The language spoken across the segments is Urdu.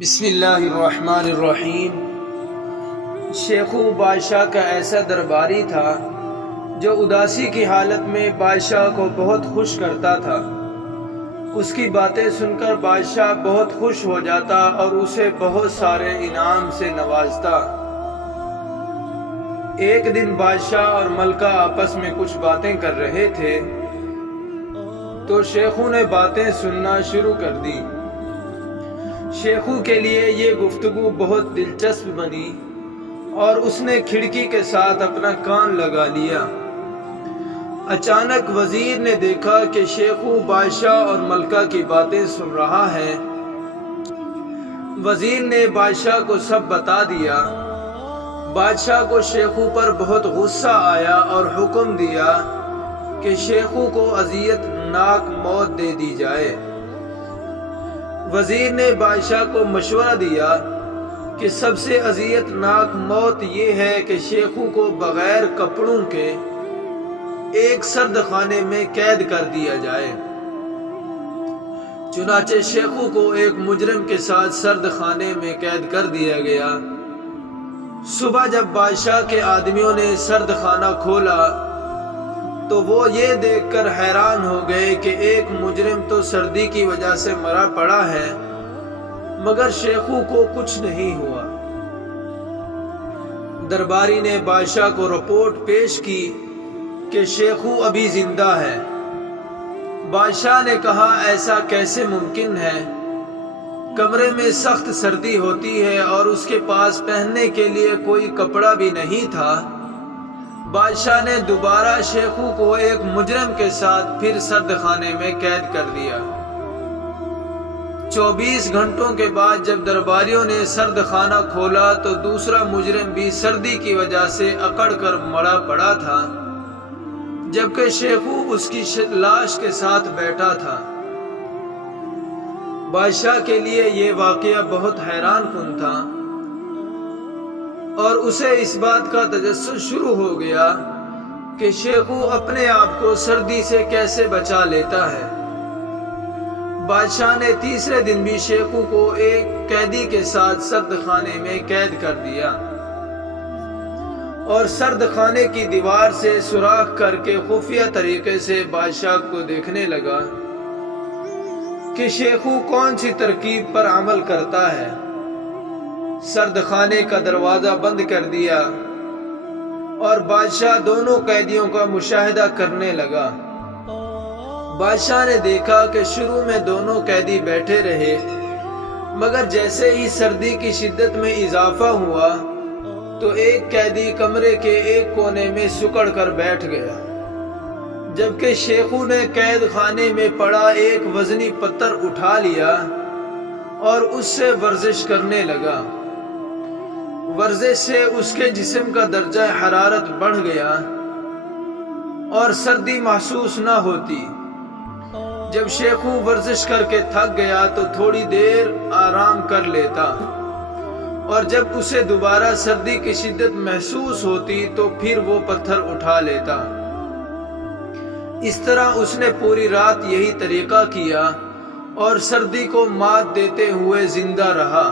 بسم اللہ الرحمن الرحیم۔ شیخو بادشاہ کا ایسا درباری تھا جو اداسی کی حالت میں بادشاہ کو بہت خوش کرتا تھا۔ اس کی باتیں سن کر بادشاہ بہت خوش ہو جاتا اور اسے بہت سارے انعام سے نوازتا۔ ایک دن بادشاہ اور ملکہ آپس میں کچھ باتیں کر رہے تھے تو شیخو نے باتیں سننا شروع کر دی۔ شیخو کے لیے یہ گفتگو بہت دلچسپ بنی اور اس نے کھڑکی کے ساتھ اپنا کان لگا لیا۔ اچانک وزیر نے دیکھا کہ شیخو بادشاہ اور ملکہ کی باتیں سن رہا ہے۔ وزیر نے بادشاہ کو سب بتا دیا۔ بادشاہ کو شیخو پر بہت غصہ آیا اور حکم دیا کہ شیخو کو اذیت ناک موت دے دی جائے۔ وزیر نے بادشاہ کو مشورہ دیا کہ سب سے اذیت ناک موت یہ ہے کہ شیخو کو بغیر کپڑوں کے ایک سرد خانے میں قید کر دیا جائے۔ چنانچہ شیخو کو ایک مجرم کے ساتھ سرد خانے میں قید کر دیا گیا۔ صبح جب بادشاہ کے آدمیوں نے سرد خانہ کھولا تو وہ یہ دیکھ کر حیران ہو گئے کہ ایک مجرم تو سردی کی وجہ سے مرا پڑا ہے مگر شیخو کو کچھ نہیں ہوا۔ درباری نے بادشاہ کو رپورٹ پیش کی کہ شیخو ابھی زندہ ہے۔ بادشاہ نے کہا ایسا کیسے ممکن ہے؟ کمرے میں سخت سردی ہوتی ہے اور اس کے پاس پہننے کے لیے کوئی کپڑا بھی نہیں تھا۔ بادشاہ نے دوبارہ شیخو کو ایک مجرم کے ساتھ پھر سرد خانے میں قید کر دیا۔ 24 گھنٹوں کے بعد جب درباریوں نے سرد خانہ کھولا تو دوسرا مجرم بھی سردی کی وجہ سے اکڑ کر مرا پڑا تھا جبکہ شیخو اس کی لاش کے ساتھ بیٹھا تھا۔ بادشاہ کے لیے یہ واقعہ بہت حیران کن تھا اور اسے اس بات کا تجسس شروع ہو گیا کہ شیخو اپنے آپ کو سردی سے کیسے بچا لیتا ہے۔ بادشاہ نے تیسرے دن بھی شیخو کو ایک قیدی کے ساتھ سرد خانے میں قید کر دیا اور سرد خانے کی دیوار سے سوراخ کر کے خفیہ طریقے سے بادشاہ کو دیکھنے لگا کہ شیخو کون سی ترکیب پر عمل کرتا ہے۔ سرد خانے کا دروازہ بند کر دیا اور بادشاہ دونوں قیدیوں کا مشاہدہ کرنے لگا۔ بادشاہ نے دیکھا کہ شروع میں دونوں قیدی بیٹھے رہے مگر جیسے ہی سردی کی شدت میں اضافہ ہوا تو ایک قیدی کمرے کے ایک کونے میں سکڑ کر بیٹھ گیا جبکہ شیخو نے قید خانے میں پڑا ایک وزنی پتھر اٹھا لیا اور اس سے ورزش کرنے لگا۔ ورزش سے اس کے جسم کا درجہ حرارت بڑھ گیا اور سردی محسوس نہ ہوتی۔ جب شیخو ورزش کر کے تھک گیا تو تھوڑی دیر آرام کر لیتا اور جب اسے دوبارہ سردی کی شدت محسوس ہوتی تو پھر وہ پتھر اٹھا لیتا۔ اس طرح اس نے پوری رات یہی طریقہ کیا اور سردی کو مات دیتے ہوئے زندہ رہا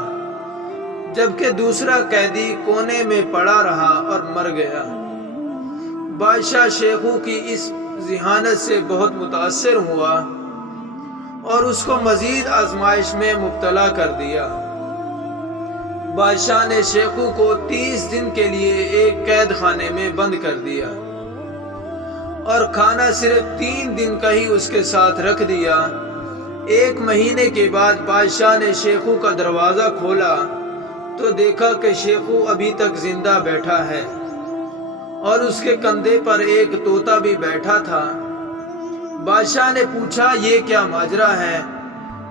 جبکہ دوسرا قیدی کونے میں پڑا رہا اور مر گیا۔ بادشاہ شیخو کی اس ذہانت سے بہت متاثر ہوا اور اس کو مزید آزمائش میں مبتلا کر دیا۔ بادشاہ نے شیخو کو 30 دن کے لیے ایک قید خانے میں بند کر دیا اور کھانا صرف 3 دن کا ہی اس کے ساتھ رکھ دیا۔ 1 مہینے کے بعد بادشاہ نے شیخو کا دروازہ کھولا تو دیکھا کہ شیخو ابھی تک زندہ بیٹھا ہے اور اس کے کندھے پر ایک طوطا بھی بیٹھا تھا۔ بادشاہ نے پوچھا یہ کیا ماجرا ہے؟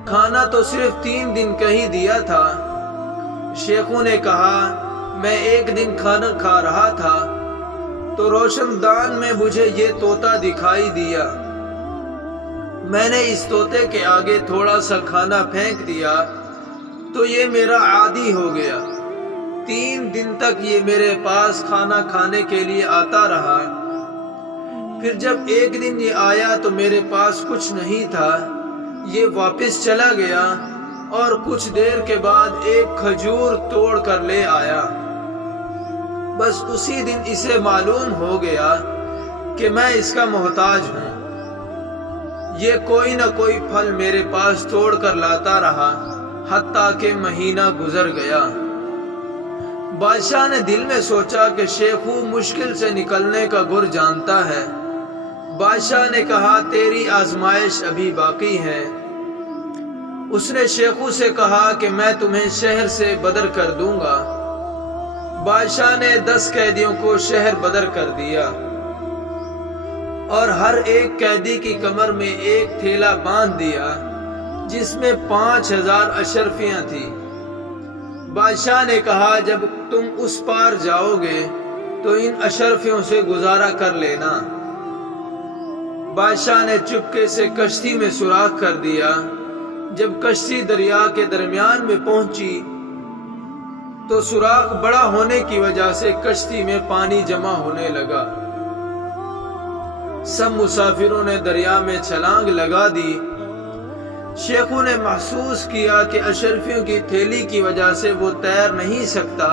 کھانا تو صرف 3 دن کا ہی دیا تھا۔ شیخو نے کہا میں 1 دن کھانا کھا رہا تھا تو روشن دان میں مجھے یہ طوطا دکھائی دیا۔ میں نے اس طوطے کے آگے تھوڑا سا کھانا پھینک دیا تو یہ میرا عادی ہو گیا۔ 3 دن تک یہ میرے پاس کھانا کھانے کے لیے آتا رہا۔ پھر جب 1 دن یہ آیا تو میرے پاس کچھ نہیں تھا، یہ واپس چلا گیا اور کچھ دیر کے بعد ایک کھجور توڑ کر لے آیا۔ بس اسی دن اسے معلوم ہو گیا کہ میں اس کا محتاج ہوں۔ یہ کوئی نہ کوئی پھل میرے پاس توڑ کر لاتا رہا حتیٰ کہ مہینہ گزر گیا۔ بادشاہ نے دل میں سوچا کہ شیخو مشکل سے نکلنے کا گر جانتا ہے۔ بادشاہ نے کہا تیری آزمائش ابھی باقی ہے۔ اس نے شیخو سے کہا کہ میں تمہیں شہر سے بدر کر دوں گا۔ بادشاہ نے 10 قیدیوں کو شہر بدر کر دیا اور ہر ایک قیدی کی کمر میں ایک تھیلا باندھ دیا جس میں 5000 اشرفیاں تھیں۔ بادشاہ نے کہا جب تم اس پار جاؤ گے تو ان اشرفیوں سے گزارا کر لینا۔ بادشاہ نے چپکے سے کشتی میں سوراخ کر دیا۔ جب کشتی دریا کے درمیان میں پہنچی تو سوراخ بڑا ہونے کی وجہ سے کشتی میں پانی جمع ہونے لگا۔ سب مسافروں نے دریا میں چھلانگ لگا دی۔ شیخو نے محسوس کیا کہ اشرفیوں کی تھیلی کی وجہ سے وہ تیر نہیں سکتا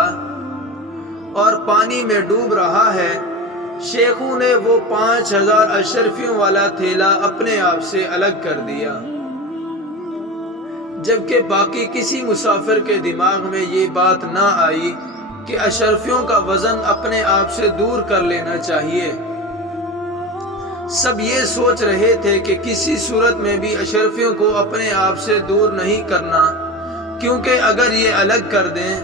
اور پانی میں ڈوب رہا ہے۔ شیخو نے وہ 5000 اشرفیوں والا تھیلا اپنے آپ سے الگ کر دیا، جبکہ باقی کسی مسافر کے دماغ میں یہ بات نہ آئی کہ اشرفیوں کا وزن اپنے آپ سے دور کر لینا چاہیے۔ سب یہ سوچ رہے تھے کہ کسی صورت میں بھی اشرفیوں کو اپنے آپ سے دور نہیں کرنا، کیونکہ اگر یہ الگ کر دیں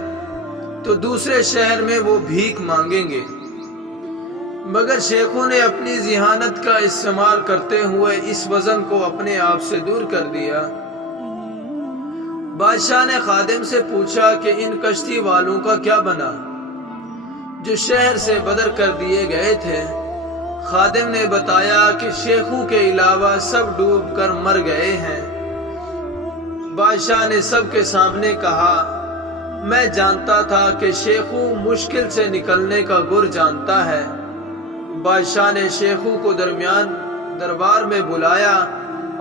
تو دوسرے شہر میں وہ بھیک مانگیں گے۔ مگر شیخوں نے اپنی ذہانت کا استعمال کرتے ہوئے اس وزن کو اپنے آپ سے دور کر دیا۔ بادشاہ نے خادم سے پوچھا کہ ان کشتی والوں کا کیا بنا جو شہر سے بدر کر دیے گئے تھے؟ خادم نے بتایا کہ شیخو کے علاوہ سب ڈوب کر مر گئے ہیں۔ بادشاہ نے سب کے سامنے کہا میں جانتا تھا کہ شیخو مشکل سے نکلنے کا گر جانتا ہے۔ بادشاہ نے شیخو کو دربار میں بلایا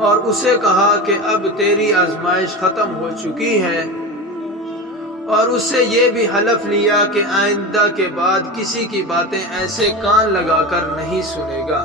اور اسے کہا کہ اب تیری آزمائش ختم ہو چکی ہے، اور اس سے یہ بھی حلف لیا کہ آئندہ کے بعد کسی کی باتیں ایسے کان لگا کر نہیں سنے گا۔